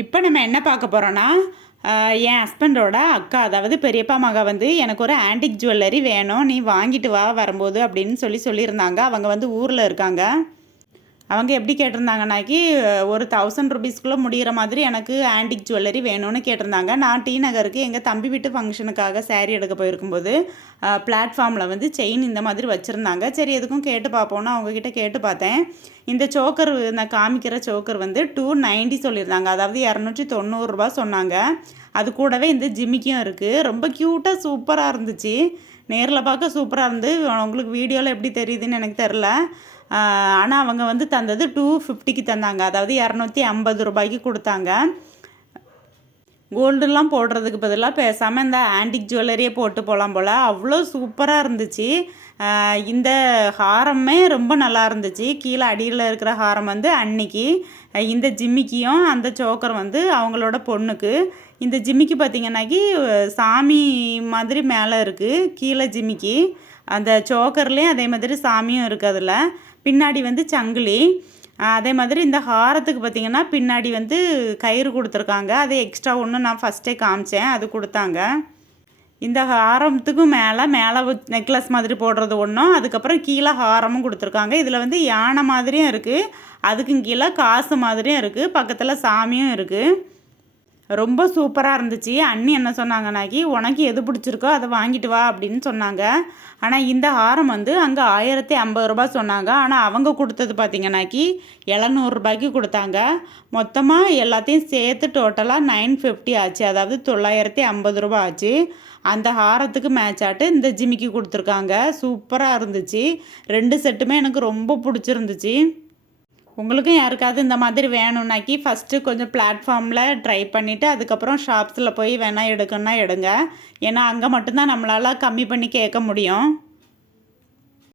இப்போ நம்ம என்ன பார்க்க போகிறோன்னா என் ஹஸ்பண்டோட அக்கா அதாவது பெரியப்பா மகா வந்து எனக்கு ஒரு ஆன்டிக் ஜுவல்லரி வேணும் நீ வாங்கிட்டு வா வரும்போது அப்படின்னு சொல்லி சொல்லியிருந்தாங்க. அவங்க வந்து ஊரில் இருக்காங்க. அவங்க எப்படி கேட்டிருந்தாங்கனாக்கி ஒரு தௌசண்ட் ருபீஸ்க்குள்ளே முடிகிற மாதிரி எனக்கு ஆன்டிக் ஜுவல்லரி வேணும்னு கேட்டிருந்தாங்க. நான் டி நகருக்கு எங்கள் தம்பி வீட்டு ஃபங்க்ஷனுக்காக சேரீ எடுக்க போயிருக்கும்போது பிளாட்ஃபார்மில் வந்து செயின் இந்த மாதிரி வச்சுருந்தாங்க. சரி எதுக்கும் கேட்டு பார்ப்போன்னு அவங்கக்கிட்ட கேட்டு பார்த்தேன். இந்த சோக்கர் நான் காமிக்கிற சோக்கர் வந்து டூ நைன்ட்டி சொல்லியிருந்தாங்க. அதாவது இரநூற்றி தொண்ணூறுரூபா சொன்னாங்க. அது கூடவே இந்த ஜிம்மிக்கும் இருக்குது ரொம்ப க்யூட்டாக சூப்பராக இருந்துச்சு. நேரில் பார்க்க சூப்பராக இருந்து உங்களுக்கு வீடியோவில் எப்படி தெரியுதுன்னு எனக்கு தெரில. ஆனால் அவங்க வந்து தந்தது டூ ஃபிஃப்டிக்கு தந்தாங்க. அதாவது இரநூத்தி ஐம்பது ரூபாய்க்கு கொடுத்தாங்க. கோல்டுலாம் போடுறதுக்கு பதிலாக பேசாமல் இந்த ஆன்டிக் ஜுவல்லரியே போட்டு போகலாம் போல். அவ்வளோ சூப்பராக இருந்துச்சு. இந்த ஹாரமே ரொம்ப நல்லா இருந்துச்சு. கீழே அடியில் இருக்கிற ஹாரம் வந்து அன்னைக்கு. இந்த ஜிம்மிக்கியும் அந்த சோக்கர் வந்து அவங்களோட பொண்ணுக்கு. இந்த ஜிம்மிக்கு பார்த்தீங்கன்னாக்கி சாமி மாதிரி மேலே இருக்குது கீழே ஜிம்மிக்கி. அந்த சோக்கர்லேயும் அதே மாதிரி சாமியும் இருக்குது அதில். பின்னாடி வந்து சங்கிலி. அதே மாதிரி இந்த ஹாரத்துக்கு பார்த்தீங்கன்னா பின்னாடி வந்து கயிறு கொடுத்துருக்காங்க. அது எக்ஸ்ட்ரா ஒன்று நான் ஃபஸ்ட்டே காமிச்சேன். அது கொடுத்தாங்க. இந்த ஹாரத்துக்கும் மேலே மேலே நெக்லஸ் மாதிரி போடுறது ஒன்றும் அதுக்கப்புறம் கீழே ஹாரமும் கொடுத்துருக்காங்க. இதில் வந்து யானை மாதிரியும் இருக்குது அதுக்கும் கீழே காசு மாதிரியும் இருக்குது பக்கத்தில் சாமியும் இருக்குது ரொம்ப சூப்பராக இருந்துச்சு. அண்ணி என்ன சொன்னாங்கனாக்கி உனக்கு எது பிடிச்சிருக்கோ அதை வாங்கிட்டு வா அப்படின்னு சொன்னாங்க. ஆனால் இந்த ஹாரம் வந்து அங்கே ஆயிரத்தி ஐம்பது ரூபா சொன்னாங்க. ஆனால் அவங்க கொடுத்தது பார்த்திங்கனாக்கி எழுநூறுபாய்க்கு கொடுத்தாங்க. மொத்தமாக எல்லாத்தையும் சேர்த்து டோட்டலாக நைன் ஃபிஃப்டி ஆச்சு. அதாவது தொள்ளாயிரத்தி ஐம்பது ரூபாய் ஆச்சு. அந்த ஹாரத்துக்கு மேட்ச் ஆட்டு இந்த ஜிமிக்கி கொடுத்துருக்காங்க. சூப்பராக இருந்துச்சு. ரெண்டு செட்டுமே எனக்கு ரொம்ப பிடிச்சிருந்துச்சு. உங்களுக்கும் யாருக்காவது இந்த மாதிரி வேணும்னாக்கி ஃபஸ்ட்டு கொஞ்சம் பிளாட்ஃபார்மில் ட்ரை பண்ணிவிட்டு அதுக்கப்புறம் ஷாப்ஸில் போய் வேணால் எடுக்கணும்னா எடுங்க. ஏன்னா அங்கே மட்டும்தான் நம்மளால் கம்மி பண்ணி கேட்க முடியும்.